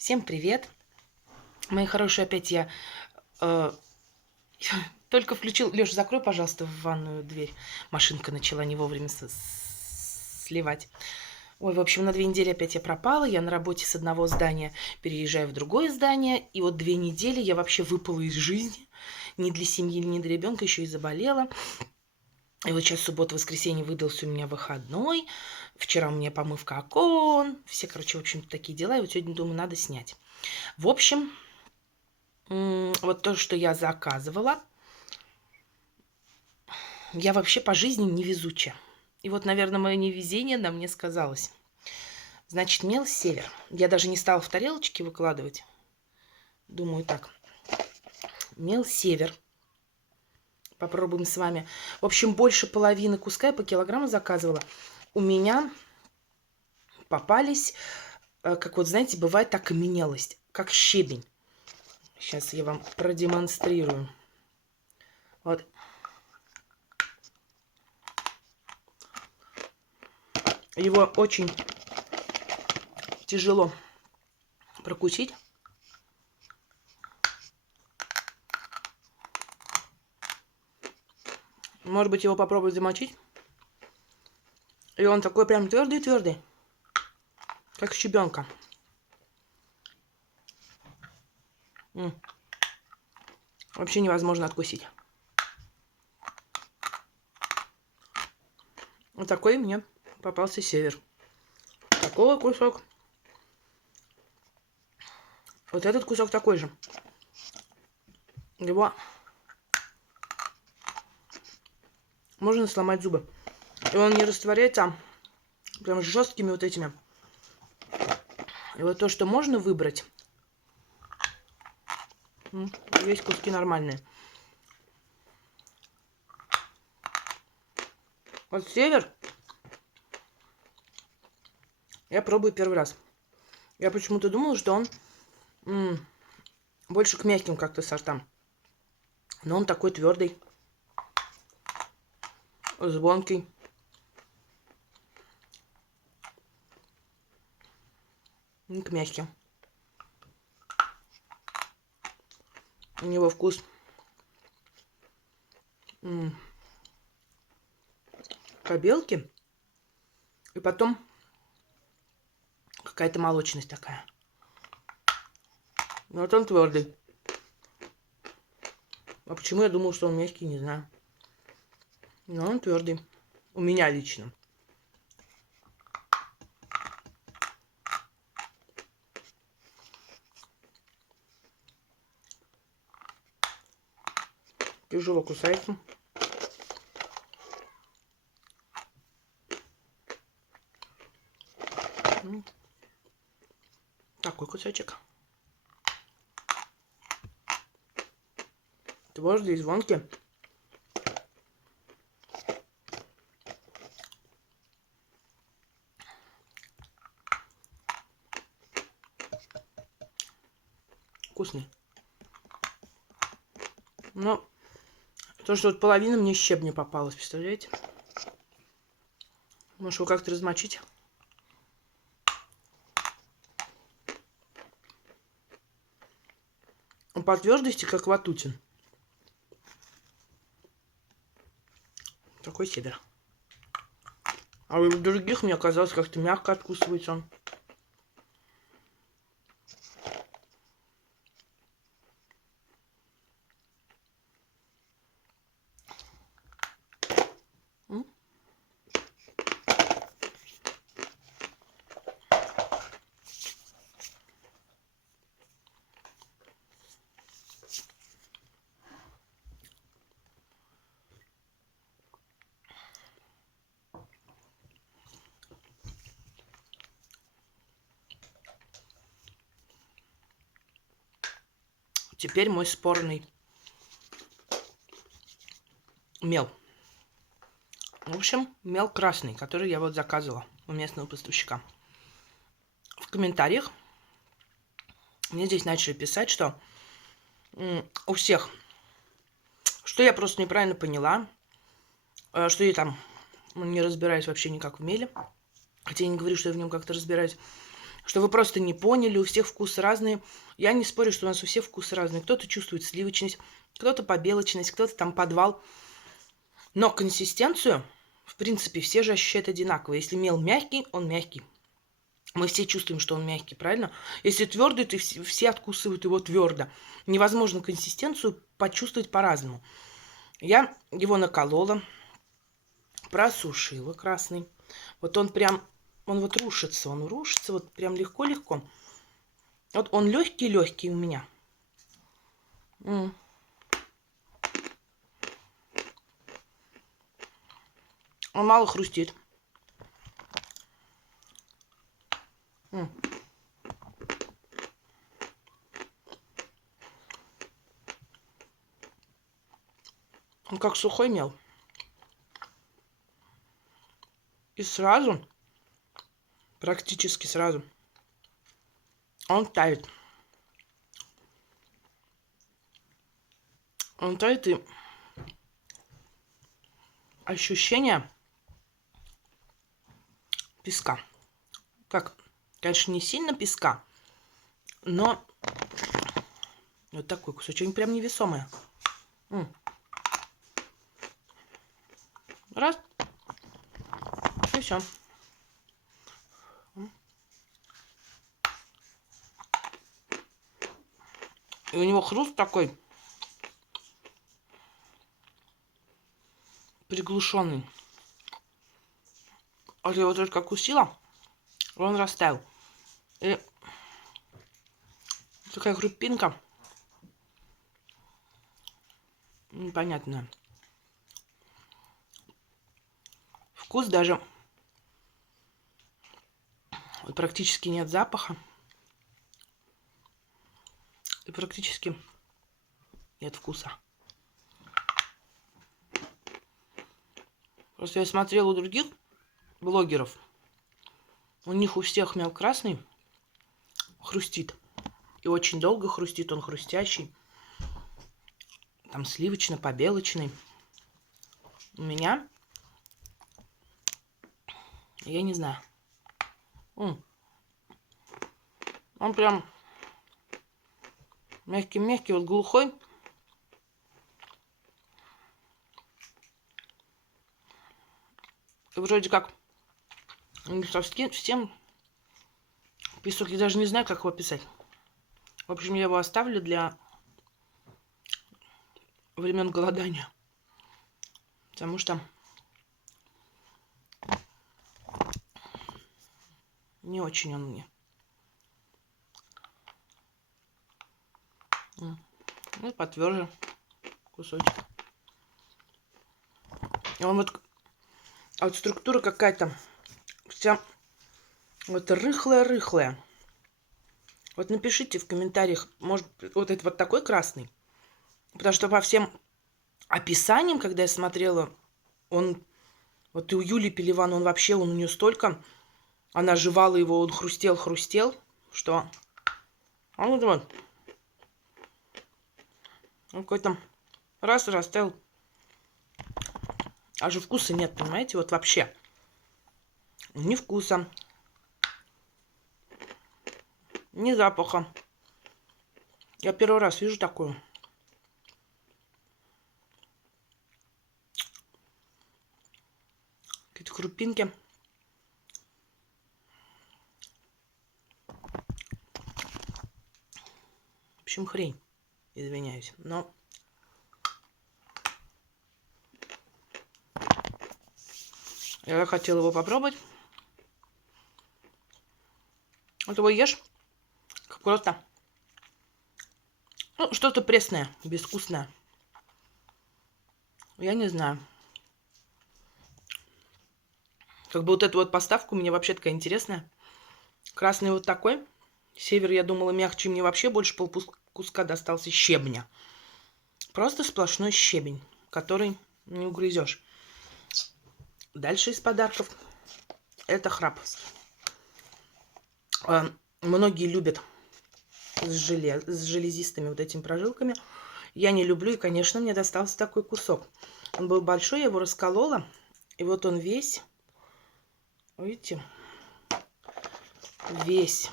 Всем привет! Мои хорошие, опять я э, только включил. Лёша, закрой, пожалуйста, в ванную дверь. Машинка начала не вовремя сливать. Ой, в общем, на 2 недели опять я пропала. Я на работе с одного здания переезжаю в другое здание. И вот 2 недели я вообще выпала из жизни. Ни для семьи, ни для ребенка, еще и заболела. И вот сейчас суббота-воскресенье выдался у меня выходной. Вчера у меня помывка окон. Все, короче, в общем-то, такие дела. И вот сегодня, думаю, надо снять. В общем, вот то, что я заказывала, я вообще по жизни невезучая. И вот, наверное, мое невезение на мне сказалось. Значит, мел север. Я даже не стала в тарелочке выкладывать. Думаю, так. Мел север. Попробуем с вами. В общем, больше половины куска я по килограмму заказывала. У меня попались, как вот, знаете, бывает окаменелость, как щебень. Сейчас я вам продемонстрирую. Вот. Его очень тяжело прокусить. Может быть, его попробовать замочить. И он такой прям твердый-твердый, как щебенка. Вообще невозможно откусить. Вот такой мне попался север. Такой кусок. Вот этот кусок такой же. Его можно сломать зубы. И он не растворяется прям жесткими вот этими. И вот то, что можно выбрать, есть куски нормальные. Вот север я пробую первый раз. Я почему-то думала, что он больше к мягким как-то сортам. Но он такой твердый, звонкий. Не к мягким. У него вкус кобелки. И потом какая-то молочность такая. Вот он твердый. А почему я думал, что он мягкий, не знаю. Но он твердый. У меня лично. Тяжело кусается. Такой кусочек. Твердый и звонкий. Вкусный. Но то, что вот половина мне щебня попалась, представляете? Может, его как-то размочить? Он по твердости, как ватутин. Такой север. А у других мне казалось, как-то мягко откусывается он. Теперь мой спорный мел. В общем, мел красный, который я вот заказывала у местного поставщика. В комментариях мне здесь начали писать, что у всех, что я просто неправильно поняла, что я там не разбираюсь вообще никак в меле. Хотя я не говорю, что я в нем как-то разбираюсь. что вы просто не поняли, у всех вкусы разные. Я не спорю, что у нас у всех вкусы разные. Кто-то чувствует сливочность, кто-то побелочность, кто-то там подвал. Но консистенцию, в принципе, все же ощущают одинаково. Если мел мягкий, он мягкий. Мы все чувствуем, что он мягкий, правильно? Если твердый, то все откусывают его твердо. Невозможно консистенцию почувствовать по-разному. Я его наколола, просушила красный. Вот он прям, он рушится вот прям легко-легко. Вот он легкий-легкий у меня. Он мало хрустит. Он как сухой мел. И сразу, практически сразу, он тает. Он тает, и ощущение песка. Как, конечно, не сильно песка, но вот такой кусочек, прям невесомый. Раз. И все. И у него хруст такой приглушенный. Вот я его только укусила, он растаял. И такая крупинка непонятная. Вкус даже вот практически нет запаха. И практически нет вкуса. Просто я смотрела у других блогеров. У них у всех мел красный хрустит. И очень долго хрустит, он хрустящий. Там сливочно-побелочный. У меня, я не знаю. Он прям мягкий-мягкий, вот глухой. И вроде как не совсем песок. Я даже не знаю, как его писать. В общем, я его оставлю для времен голодания. Потому что не очень он мне. Ну, потверже кусочек. И он вот структура какая-то вся вот рыхлая. Вот напишите в комментариях, может, вот это вот такой красный. Потому что по всем описаниям, когда я смотрела, он, вот и у Юли Пеливан, он вообще, у нее столько, она жевала его, он хрустел, что он вот он какой-то раз растаял. А же вкуса нет, понимаете, вот вообще. Ни вкуса, ни запаха. Я первый раз вижу такую. Какие-то крупинки. В общем, хрень. Извиняюсь, но я хотела его попробовать. Вот его ешь, как просто, ну, что-то пресное, безвкусное. Я не знаю. Как бы вот эту вот поставку мне вообще такая интересная. Красный вот такой. Север, я думала, мягче. Мне вообще больше полкуска достался щебня. Просто сплошной щебень, который не угрызешь. Дальше из подарков это храп. Многие любят с железистыми вот этими прожилками. Я не люблю, и, конечно, мне достался такой кусок. Он был большой, я его расколола. И вот он весь, видите, весь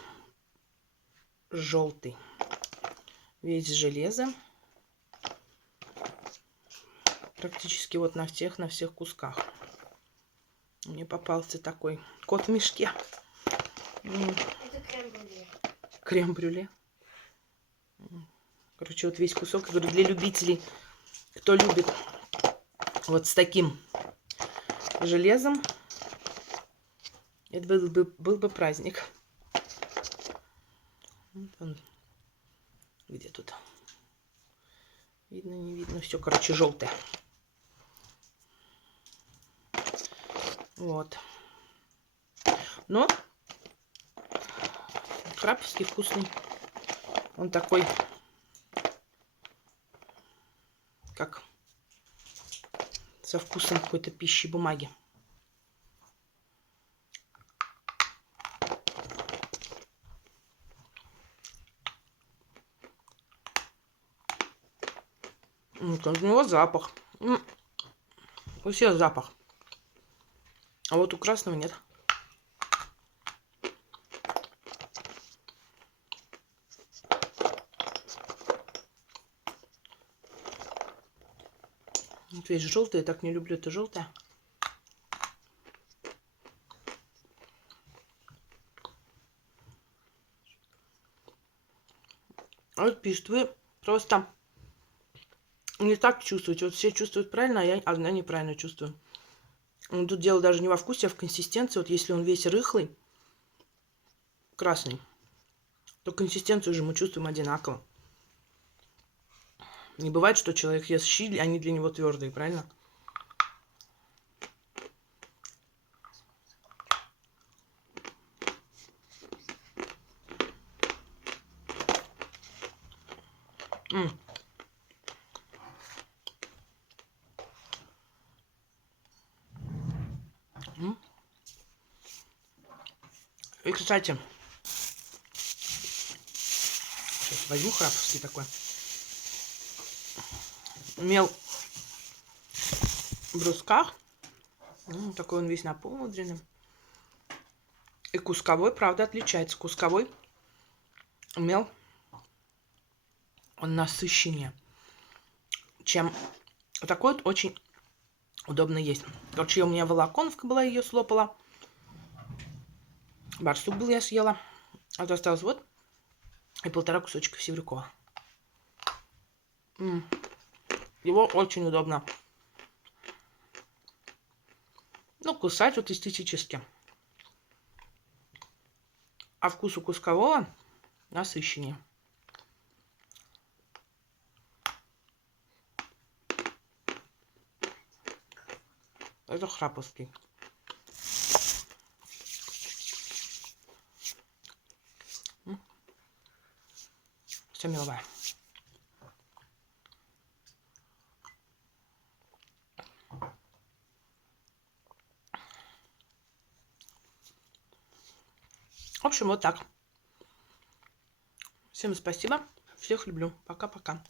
желтый, весь железо. Практически вот на всех кусках. Мне попался такой кот в мешке. Это крем-брюле. Крем-брюле. Короче, вот весь кусок. Я говорю, для любителей, кто любит вот с таким железом, это был бы праздник. Вот он. Где тут? Видно, не видно. Все, короче, желтое. Вот. Но краповский вкусный. Он такой, как со вкусом какой-то пищи, бумаги. У него запах. У всех запах. А вот у красного нет. Вот весь желтый. Я так не люблю это желтое. Вот пишет, вы просто не так чувствуете. Вот все чувствуют правильно, а я одна неправильно чувствую. Тут дело даже не во вкусе, а в консистенции. Вот если он весь рыхлый, красный, то консистенцию же мы чувствуем одинаково. Не бывает, что человек ест щи, они для него твердые, правильно? И, кстати, сейчас возьму храповский такой. Мел в брусках. Такой он весь напудренный. И кусковой, правда, отличается. Кусковой мел, он насыщеннее, чем такой вот очень удобно есть. Короче, у меня волоконовка была, ее слопала. Барсук был, я съела. А то осталось вот. И 1,5 кусочка севрюкова. Его очень удобно. Ну, кусать вот эстетически. А вкус у кускового насыщеннее. Это храповский. Все меловая. В общем, вот так. Всем спасибо. Всех люблю. Пока-пока.